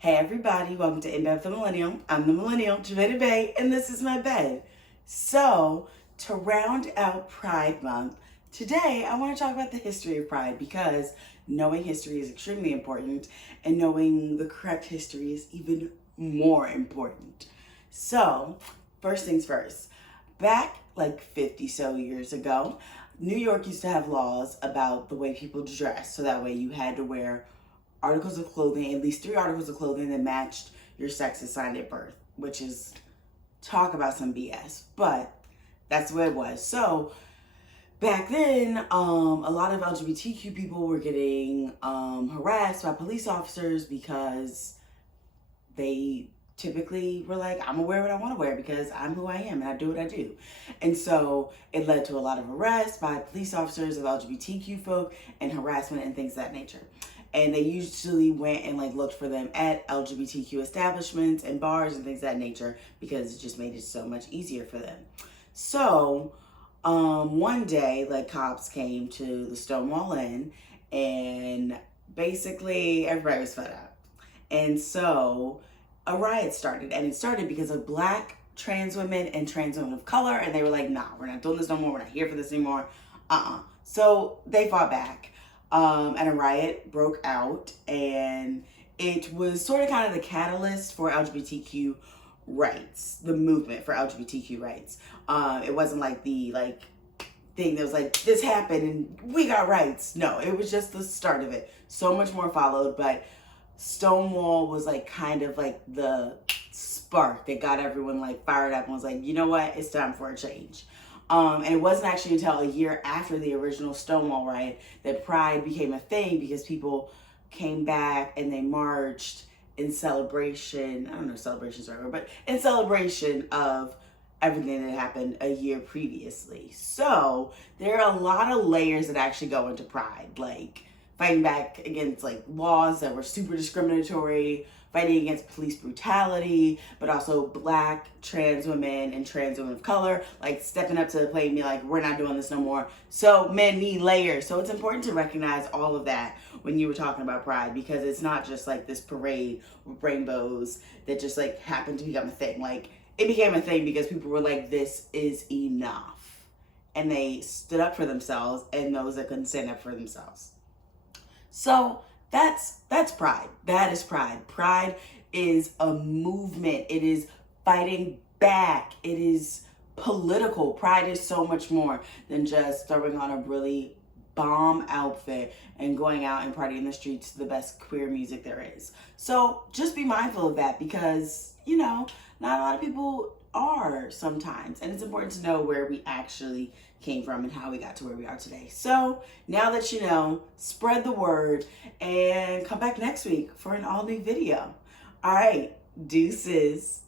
Hey everybody, welcome to In Bed with the Millennial. I'm the Millennial, Javeda Bay, and this is my bed. So, to round out Pride Month, today I want to talk about the history of Pride because knowing history is extremely important and knowing the correct history is even more important. So, first things first, back like 50 so years ago, New York used to have laws about the way people dress, so that way you had to wear articles of clothing, at least 3 articles of clothing that matched your sex assigned at birth, which is talk about some BS, but that's the way it was. So back then, a lot of LGBTQ people were getting harassed by police officers because they typically were like, I'm gonna wear what I want to wear because I'm who I am and I do what I do. And so it led to a lot of arrests by police officers of LGBTQ folk and harassment and things of that nature. And they usually went and like looked for them at LGBTQ establishments and bars and things of that nature because it just made it so much easier for them. So one day, like, cops came to the Stonewall Inn and basically everybody was fed up. And so a riot started, and it started because of Black trans women and trans women of color, and they were like, nah, we're not doing this no more, we're not here for this anymore. So they fought back, and a riot broke out, and it was sort of kind of the catalyst for LGBTQ rights, the movement for LGBTQ rights. It wasn't like the thing that was like, this happened and we got rights. No, it was just the start of it. So much more followed, but Stonewall was like kind of like the spark that got everyone like fired up and was like, you know what, it's time for a change. And it wasn't actually until a year after the original Stonewall riot that Pride became a thing because people came back and they marched in celebration, I don't know if celebration's the right word, but in celebration of everything that happened a year previously. So there are a lot of layers that actually go into Pride, like fighting back against like laws that were super discriminatory, fighting against police brutality, but also Black trans women and trans women of color, like stepping up to the plate and be like, we're not doing this no more. So many layers. So it's important to recognize all of that when you were talking about Pride, because it's not just like this parade with rainbows that just like happened to become a thing. Like, it became a thing because people were like, this is enough. And they stood up for themselves and those that couldn't stand up for themselves. So that's Pride. That is Pride. Pride is a movement. It is fighting back. It is political. Pride is so much more than just throwing on a really bomb outfit and going out and partying in the streets to the best queer music there is. So just be mindful of that because, you know, not a lot of people are sometimes. And it's important to know where we actually came from and how we got to where we are today. So now that you know, spread the word and come back next week for an all new video. All right, deuces.